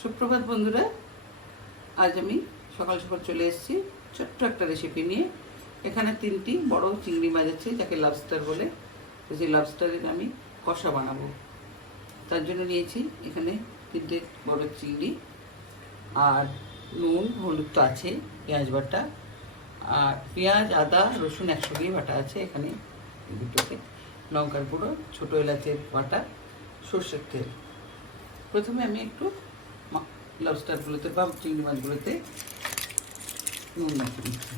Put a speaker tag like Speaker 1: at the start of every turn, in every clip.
Speaker 1: সুপ্রভাত বন্ধুরা, আজ আমি সকাল সকাল চলে এসেছি ছোট্ট একটা রেসিপি নিয়ে। এখানে তিনটি বড় চিংড়ি আছে, যাকে লাবস্টার বলে। তো সেই লাবস্টারের আমি কষা বানাবো। তার জন্য নিয়েছি এখানে তিনটে বড় চিংড়ি। আর নুন, হলুদ তো আছে, পেঁয়াজ বাটা। আর পেঁয়াজ, আদা, রসুন একসঙ্গে বাটা আছে এখানে দুটোতে। লঙ্কার গুঁড়ো, ছোটো এলাচের বাটা, সর্ষের তেল। প্রথমে আমি একটু লবস্টারগুলোতে বা চিংড়ি মাছগুলোতে নুন মাখিয়ে দিচ্ছি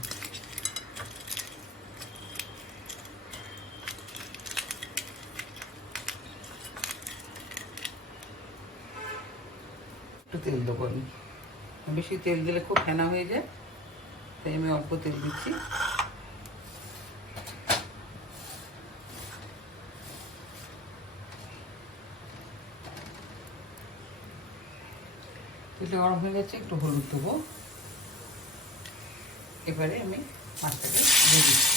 Speaker 1: একটু তেল দেবো আমি। বেশি তেল দিলে খুব ফেনা হয়ে যায়, তাই আমি অল্প তেল দিচ্ছি। তেলটা গরম হয়ে গেছে, একটু হলুদ দেবো। এবারে আমি মাছটাকে দিয়ে দিচ্ছি।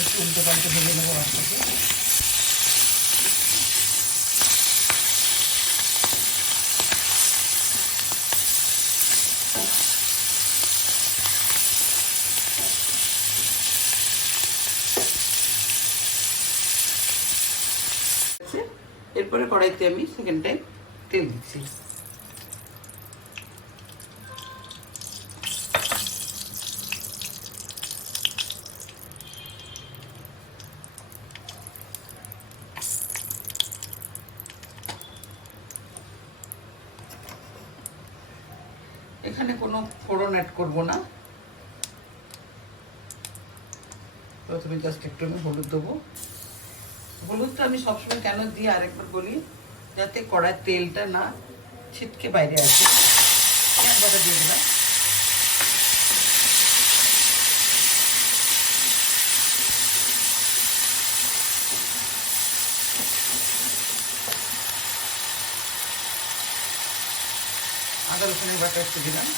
Speaker 1: একটু উল্টো পাল্টে ভেজে নেব মাছটাকে। এরপরে কড়াইতে আমি সেকেন্ড টাইম তেল দিচ্ছি। এখানে কোনো ফোড়ন অ্যাড করব না। প্রথমে জাস্ট একটু আমি হলুদ দেবো। হলুদটা আমি সবসময় কেন দিই আরেকবার বলি, যাতে কড়ায় তেলটা না ছিটকে বাইরে আসে। দিয়ে দিলাম। আদা রসুনের বাটা একটু দিলাম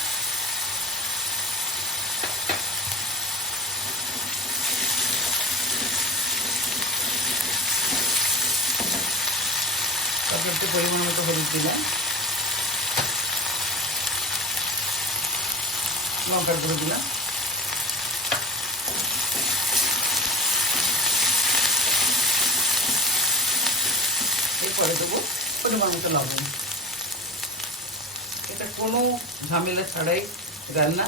Speaker 1: তারপর একটু পরিমাণ মতো হলুদ দিলাম। লঙ্কার গুঁড়ো দিলাম। এরপরে দেবো পরিমাণ মতো লবণ। এটা কোনো ঝামেলা ছাড়াই রান্না।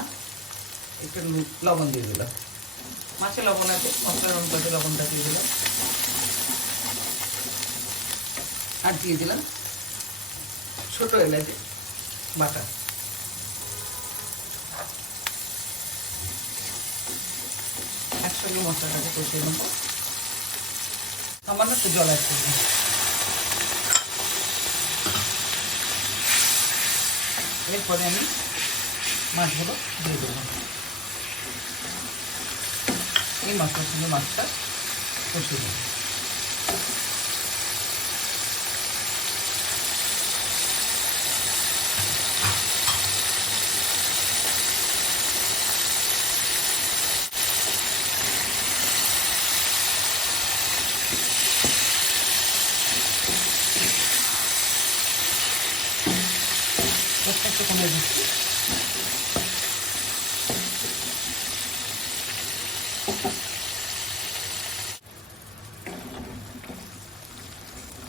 Speaker 1: একটু লবণ দিয়ে দিলাম। মাছে লবণ আছে মশলা মশলার অনুপাতে লবণটা দিয়ে দিলাম। আর দিয়ে দিলাম ছোট এলাচি বাটা। একসঙ্গে মশলাটাকে কষিয়ে নেব। সামান্য একটু জল অ্যাড এরপরে আমি মাছগুলো দিয়ে দেবো। এই মাছটার সঙ্গে মাছটা কষিয়ে দেবো দিচ্ছি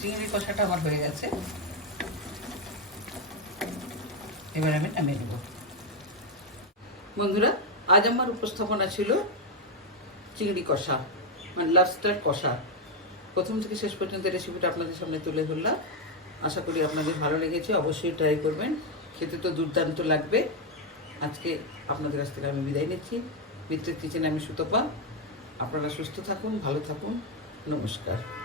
Speaker 1: চিংড়ি কষাটা আমার হয়ে গেছে। এবার আমি নামিয়ে দেবো বন্ধুরা, আজ আমার উপস্থাপনা ছিল চিংড়ি কষা মানে লাবস্টার কষা। প্রথম থেকে শেষ পর্যন্ত রেসিপিটা আপনাদের সামনে তুলে ধরলাম। আশা করি আপনাদের ভালো লেগেছে, অবশ্যই ট্রাই করবেন। খেতে তো দুর্দান্ত লাগবে। আজকে আপনাদের কাছ থেকে আমি বিদায় নিচ্ছি। মিত্রের কিচেনে আমি সুতপা। আপনারা সুস্থ থাকুন, ভালো থাকুন। নমস্কার।